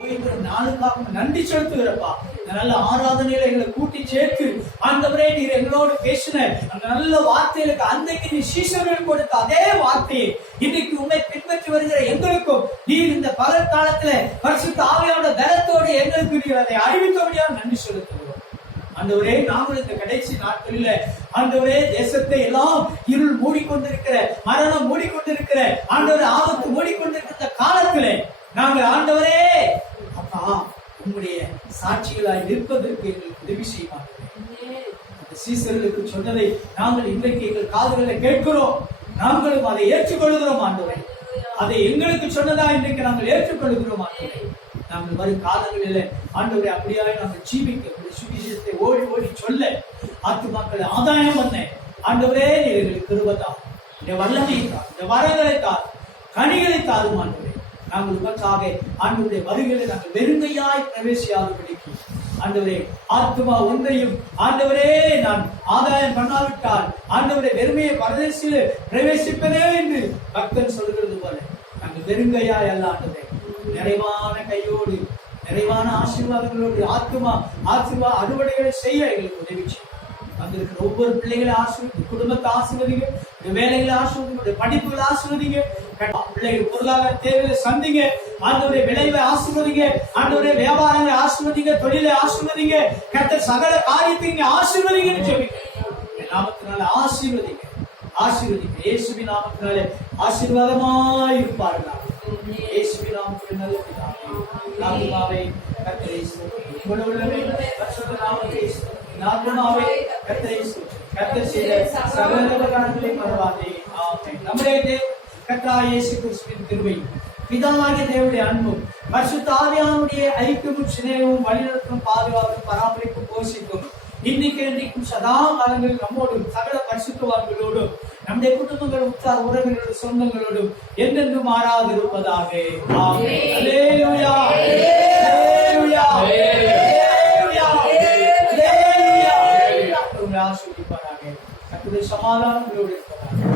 இந்த நாளுக்காக நன்றி செலுத்துகிறப்பா. நல்ல ஆராதனையில எங்களை கூட்டி சேர்த்து ஆண்டவரே நீர் எங்களோடு பேசின அந்த நல்ல வார்த்தைகளுக்கு அன்றைக்கு நீ சீசர்கள் கொடுத்த அதே வார்த்தையை இன்னைக்கு உண்மை பின்பற்றி வருகிற எங்களுக்கும் நீர் இந்த பகல் காலத்துல பரிசுத்த ஆவியோட தரத்தோடு எங்களுக்கு நீர் அதை அறிவித்தபடியாக நன்றி செலுத்துகிறோம். ஆண்டவரே நாங்கள் இந்த கடைசி நாட்களில் ஆண்டவரே தேசத்தை எல்லாம் இருள் மூடிக்கொண்டிருக்கிற மரணம் மூடிக்கொண்டிருக்கிற ஆண்டவரே ஆபத்து மூடிக்கொண்டிருக்கிற இந்த காலத்திலே நாங்கள் ஆண்டவரே அப்பா உங்களுடைய சாட்சிகளாய் நிற்பதற்கு எங்களுக்கு உதவி செய்வார்கள். சீசர்களுக்கு சொன்னதை நாங்கள் இன்றைக்கு எங்கள் காதுகளில் கேட்கிறோம். நாங்களும் அதை ஏற்றுக்கொள்கிறோம் ஆண்டவரை. அதை எங்களுக்கு சொன்னதா இன்றைக்கு நாங்கள் ஏற்றுக்கொள்கிறோம் ஆண்டவரை. நாங்கள் வரும் காலங்களில் ஆண்டவரை அப்படியாக நாங்கள் ஜீவிக்க உங்களுடைய சுவிசேஷத்தை ஓடி ஓடி சொல்ல ஆத்துமாக்களை ஆதாயம் பண்ண ஆண்டவரே எங்களுக்கு கிருபதா இந்த வல்லமையை தார் இந்த வரங்களை தார் கனிகளை தாரும் ஆண்டவரே. நாங்கள் உங்களுக்காக ஆண்டவருடைய வருகையில நாங்கள் வெறுமையாய் பிரவேசியாதபடிக்கு ஆண்டவரே ஆத்மா ஒன்றையும் ஆண்டவரே நான் ஆதாயம் பண்ணாவிட்டால் ஆண்டவரே வெறுமையை பரதேசில பிரவேசிப்பதே என்று பக்தன் சொல்கிறது போல. நாங்கள் வெறுங்கையாய் அல்ல ஆண்டவரே. நிறைவான கையோடு நிறைவான ஆசீர்வாதங்களோடு ஆத்மா ஆத்மா அறுவடைகளை செய்ய எங்களுக்கு உதவி செய்யும். வந்திருக்கிற ஒவ்வொரு பிள்ளைகளை ஆசிர்வதி குடும்பத்தை ஆசிர்வதிங்க. இந்த வேலைகளை ஆசிர்வதிங்க. படிப்புகளை ஆசிர்வதிங்க. பிள்ளைகள் பொருளாதார தேவையை சந்திங்க. ஆண்டவருடைய விளைவை ஆசிர்வதிங்க. ஆண்டவருடைய வியாபாரங்களை ஆசிர்வதிங்க. தொழிலை ஆசிர்வதிங்க. கத்த சகல காரியத்தை ஆசிர்வதிங்கன்னு சொல்லிங்க. நாமத்தினால ஆசீர்வதிங்க. ஆசீர்வதிங்க. இயேசுவி நாமத்தினாலே ஆசீர்வாதமாய் இருப்பார்கள் இயேசுவி நாமத்தில் நல்ல பிதாவே நாமமாவே நாமத்தை ஸ்தோத்திரம். நாமமாவே கர்த்தரை செய்த சகல உபகாரங்களை மறவாதே ஆமென். நம்முடைய தேவ- இயேசு கிறிஸ்துவின் கிருபை பிதாவாகிய தேவனுடைய அன்பும் பரிசுத்த ஆவியானுடைய ஐக்கியமும் சிநேகமும் வழிநடத்தும் பாதுகாப்பும் பராமரிப்பும் போஷிக்கும் இன்னைக்கு இன்றைக்கும் சதா காலங்களில் நம்மோடும் சகல பரிசுத்தவான்களோடும் நம்முடைய குடும்பங்கள் உற்றார் உறவினரோடு சொந்தங்களோடும் என்றென்றும் மாறாது இருப்பதாக सूर्य पर आ गए अपने समाधान